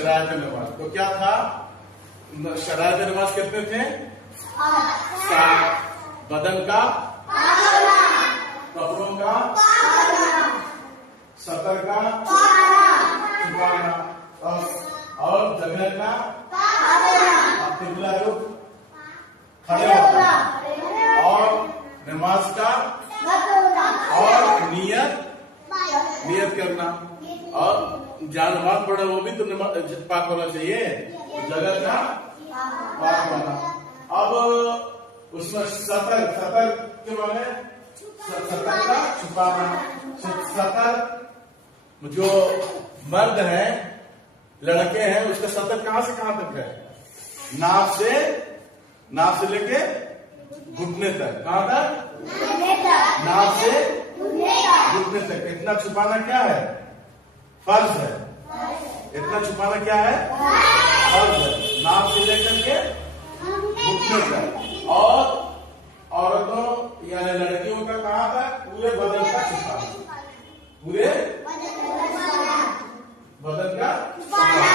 शरायत नमाज। तो क्या था, शरायत नमाज कितने थे? 7। बदन का, कपड़ों का, सतर का, छुपाना, और जगह का, किबला रुख, खड़े होना, और नमाज का, और नियत करना, और जहाँ नमाज पढ़े वो भी तो पाक होना चाहिए, जगह का पाक होना। अब उसमें सतर के माने सतर का छुपाना। सतर जो मर्द है, लड़के हैं, उसका सतर कहां से कहां तक है? नाक से लेके घुटने तक। कहां तक? नाक से घुटने तक। इतना छुपाना क्या है? फर्ज है। इतना छुपाना क्या है? फर्ज है। नाक से लेकर के घुटने तक। और औरतों यानी लड़कियों का कहां तक? पूरे बदन का छुपाना। पूरे बदन का छुपाना।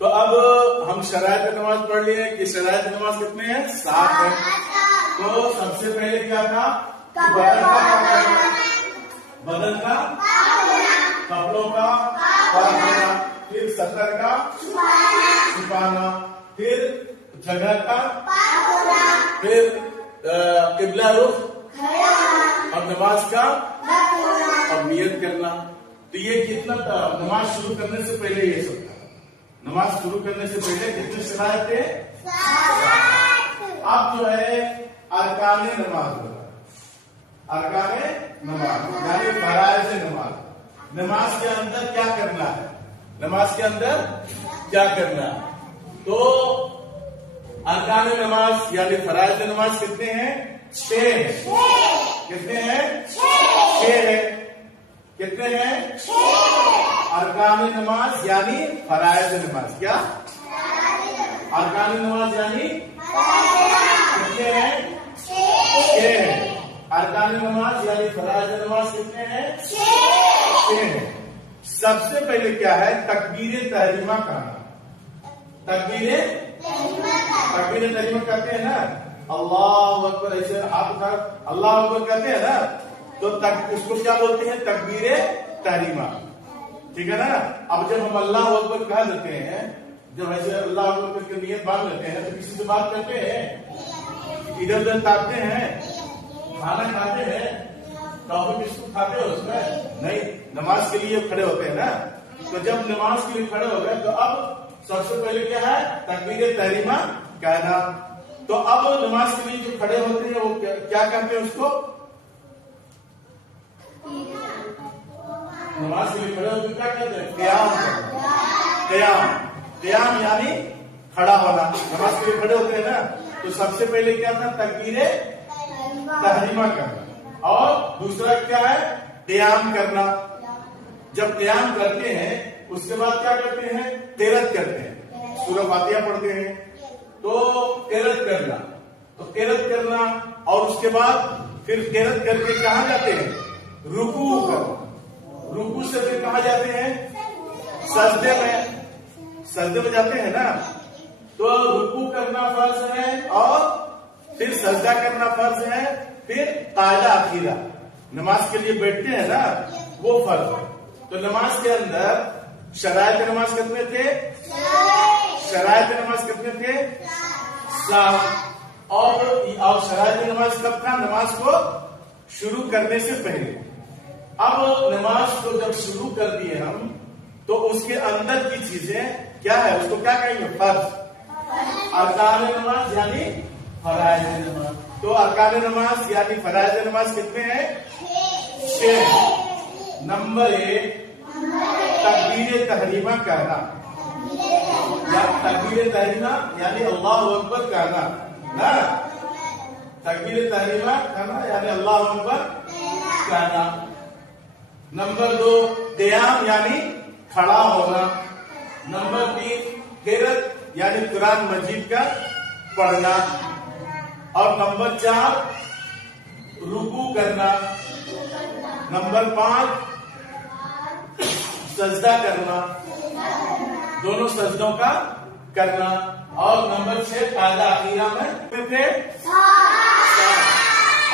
तो अब हम शरायत नमाज पढ़ लिए कि शरायत नमाज कितने हैं? 7 है। तो सबसे पहले क्या था? बदन का, कपड़ों का पाक होना, फिर सतर का छुपाना, फिर जगह का, फिर किबला रुख, और नमाज का, और नियत करना। तो ये कितना था? नमाज शुरू करने से पहले ये सब था। नमाज शुरू करने से पहले कितने शरायत थे? अब जो है अरकाने नमाज हो रहा है। अरकाने नमाज यानी फराइज़ नमाज। नमाज के अंदर क्या करना है? नमाज के अंदर क्या करना है? तो अरकाने नमाज यानी फराइज़ नमाज कितने हैं? 6। कितने हैं? 6 है। कितने हैं? 6। अरकाने नमाज यानी फराइज़ नमाज। क्या? अरकाने नमाज यानी कितने हैं? 6 है। अरकाने नमाज यानी फराइज़ नमाज कितने हैं? 6 है। सबसे पहले क्या है? तकबीर तहरीमा कहना। तकबीर तहरीमा कहते हैं ना, अल्लाह अकबर, ऐसे हाथ उठा अल्लाह अकबर कहते हैं ना, तो उसको क्या बोलते हैं? तकबीर तहरीमा। ठीक है ना। अब जब हम अल्लाह अकबर कह देते हैं, जब ऐसे अल्लाह अकबर करके नियत बांध लेते हैं, तो किसी से बात करते हैं, इधर उधर ताकते हैं, खाना खाते हैं, टॉफी बिस्कुट खाते हो उसमें नहीं, नमाज के लिए खड़े होते हैं ना। तो जब नमाज के लिए खड़े हो गए, तो अब सबसे पहले क्या है? तकबीर तहरीमा कहना। तो अब नमाज के लिए जो खड़े होते हैं वो क्या कहते हैं उसको? नमाज के लिए खड़े होते क्या कहते हैं? क़याम यानी खड़ा होना। नमाज के लिए खड़े होते हैं ना, तो सबसे पहले क्या था? तकबीर तहरीमा करना। और दूसरा क्या है? क़याम करना। जब क़याम करते हैं उसके बाद क्या करते हैं? क़िरात करते हैं, सूरह फातिहा पढ़ते हैं, तो क़िरात करना। तो क़िरात करना और उसके बाद फिर क़िरात करके कहाँ जाते हैं? रुकू करना। रुकू से फिर कहाँ जाते हैं? सजदे में जाते हैं ना। तो रुकू करना फर्ज है और फिर सजदा करना फर्ज है, फिर कायदा अखीरा नमाज के लिए बैठते हैं ना, वो फर्ज है। तो नमाज के अंदर शरायत नमाज कितने थे? शरायत नमाज कितने थे? 7। और शरायत नमाज कब था? नमाज को शुरू करने से पहले। अब नमाज को जब शुरू कर दिए हम, तो उसके अंदर की चीजें क्या है? उसको क्या कहेंगे? फर्ज। अरकान नमाज यानी फराइज़ नमाज। तो अरकान नमाज यानी फराइज़ नमाज कितने हैं? 6। नंबर 1 तकबीर तहरीमा कहना, या तकबीर तहरीमा यानी अल्लाह अकबर कहना ना। तकबीर तहरीमा कहना यानी अल्लाह अकबर कहना। नंबर 2 क़याम यानी खड़ा होना। नंबर 3 क़िरात यानी कुरान मजीद का पढ़ना। और नंबर 4 रुकू करना। नंबर 5 सजदा करना। दोनों सजदों का करना। और नंबर 6 कायदा अखीरा में कितने थे?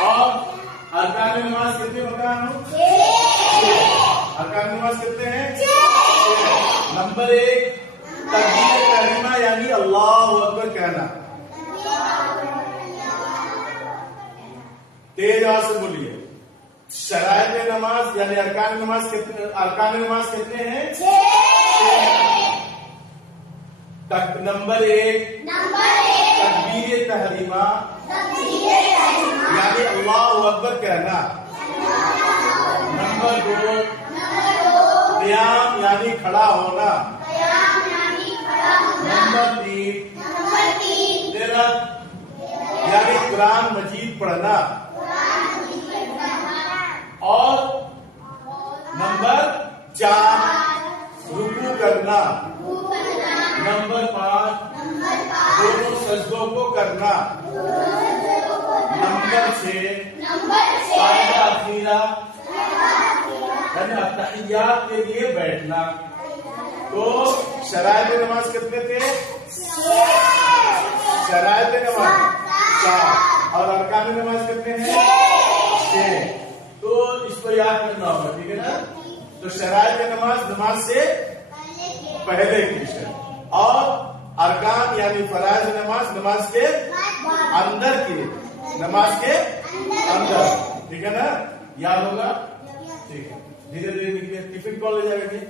और अरकान नमाज कितने बताया हम? अरकान नमाज कितने हैं? नंबर 1 तकबीर तहरीमा यानी अल्लाहु अकबर कहना। तेज आवाज से बोलिए। शराइत नमाज यानी अरकान नमाज कितने हैं? 6। नंबर 1 तकबीर तहरीमा यानी अल्लाहु अकबर कहना। नंबर 2 क़याम यानी खड़ा होना। नंबर 3 तिलावत यानी कुरान मजीद पढ़ना। और नंबर 4 रुकू करना। नंबर 5 दोनों सजदों को करना। नंबर 6 कायदा अखीरा यानी अत्तहियात के लिए बैठना। तो शराइत नमाज कितने थे? शराइत नमाज 4 और अरकान नमाज कितने हैं? 6। तो इसको याद करना होगा, ठीक है ना? तो शराइत नमाज से पहले की शर्त, और अरकान यानी फराइज नमाज के अंदर की, नमाज के अंदर, ठीक है ना? याद होगा? ठीक है, धीरे धीरे टिफिन कॉल ले जाएंगे।